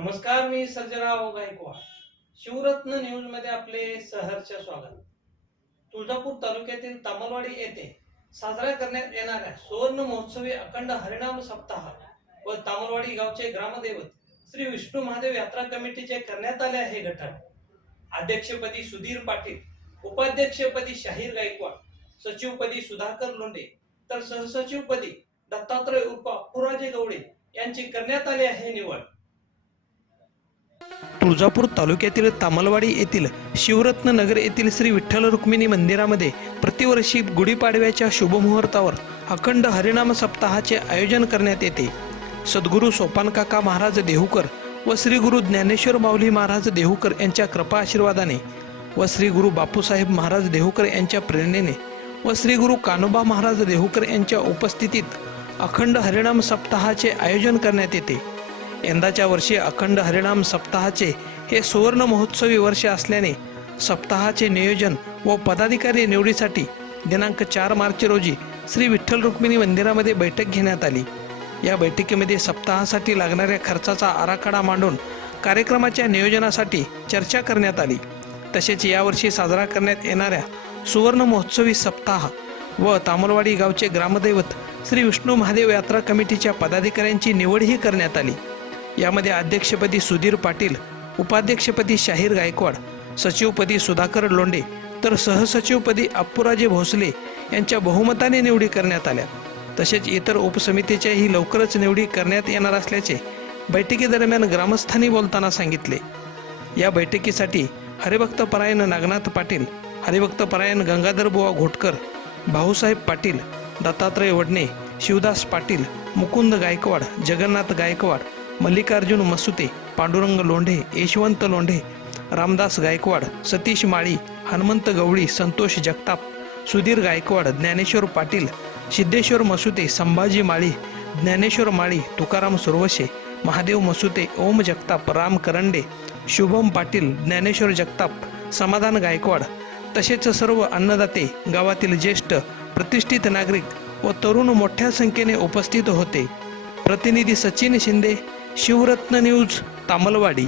नमस्कार मी सर्जराव गायकवाड. शिवरत्न न्यूजमध्ये आपले सहर्ष स्वागत. तुळजापूर तालुक्यातील तामलवाडी येथे साजरा करण्यात येणाऱ्या सुवर्ण महोत्सवी अखंड हरिणाम सप्ताह व तामलवाडी गावचे ग्रामदैवत श्री विष्णू महादेव यात्रा कमिटीचे करण्यात आले आहे गठण अध्यक्षपदी सुधीर पाटील उपाध्यक्षपदी शाहीर गायकवाड सचिवपदी सुधाकर लोंढे तर सहसचिवपदी दत्तात्रय उर्फ पुराजे गवडे यांची करण्यात आली आहे निवड. तुळजापूर तालुक्यातील तामलवाडी येथील शिवरत्न नगर येथील श्री विठ्ठल रुक्मिणी मंदिरामध्ये प्रतिवर्षी गुढीपाडव्याच्या शुभमुहूर्तावर अखंड हरिनाम सप्ताहाचे आयोजन करण्यात येते. सद्गुरू सोपानकाका महाराज देहूकर व श्री गुरु ज्ञानेश्वर माऊली महाराज देहूकर यांच्या कृपा आशीर्वादाने व श्री गुरु बापूसाहेब महाराज देहूकर यांच्या प्रेरणेने व श्री गुरु कानोबा महाराज देहूकर यांच्या उपस्थितीत अखंड हरिनाम सप्ताहाचे आयोजन करण्यात येते. यंदाच्या वर्षी अखंड हरिणाम सप्ताहाचे हे सुवर्ण महोत्सवी वर्ष असल्याने सप्ताहाचे नियोजन व पदाधिकारी निवडीसाठी दिनांक चार मार्च रोजी श्री विठ्ठल रुक्मिणी मंदिरामध्ये बैठक घेण्यात आली. या बैठकीमध्ये सप्ताहासाठी लागणाऱ्या खर्चाचा आराखडा मांडून कार्यक्रमाच्या नियोजनासाठी चर्चा करण्यात आली. तसेच यावर्षी साजरा करण्यात येणाऱ्या सुवर्ण महोत्सवी सप्ताह व तामलवाडी गावचे ग्रामदैवत श्री विष्णू महादेव यात्रा कमिटीच्या पदाधिकाऱ्यांची निवडही करण्यात आली. यामध्ये अध्यक्षपदी सुधीर पाटील उपाध्यक्षपदी शाहीर गायकवाड सचिवपदी सुधाकर लोंडे तर सहसचिवपदी अप्पुराजे भोसले यांच्या बहुमताने निवडी करण्यात आल्या. तसेच इतर उपसमितीच्याही लवकरच निवडी करण्यात येणार असल्याचे बैठकीदरम्यान ग्रामस्थांनी बोलताना सांगितले. या बैठकीसाठी हरिभक्त परायण नागनाथ पाटील हरिभक्त परायण घोटकर भाऊसाहेब पाटील दत्तात्रय वडणे शिवदास पाटील मुकुंद गायकवाड जगन्नाथ गायकवाड मल्लिकार्जुन मसुते पांडुरंग लोंढे यशवंत लोंढे रामदास गायकवाड सतीश माळी हनुमंत गवळी संतोष जगताप सुधीर गायकवाड ज्ञानेश्वर पाटील सिद्धेश्वर मसुते संभाजी माळी ज्ञानेश्वर माळी तुकाराम सुरवशे महादेव मसुते ओम जगताप राम करंडे शुभम पाटील ज्ञानेश्वर जगताप समाधान गायकवाड तसेच सर्व अन्नदाते गावातील ज्येष्ठ प्रतिष्ठित नागरिक व तरुण मोठ्या संख्येने उपस्थित होते. प्रतिनिधी सचिन शिंदे शिवरत्न न्यूज तामलवाडी.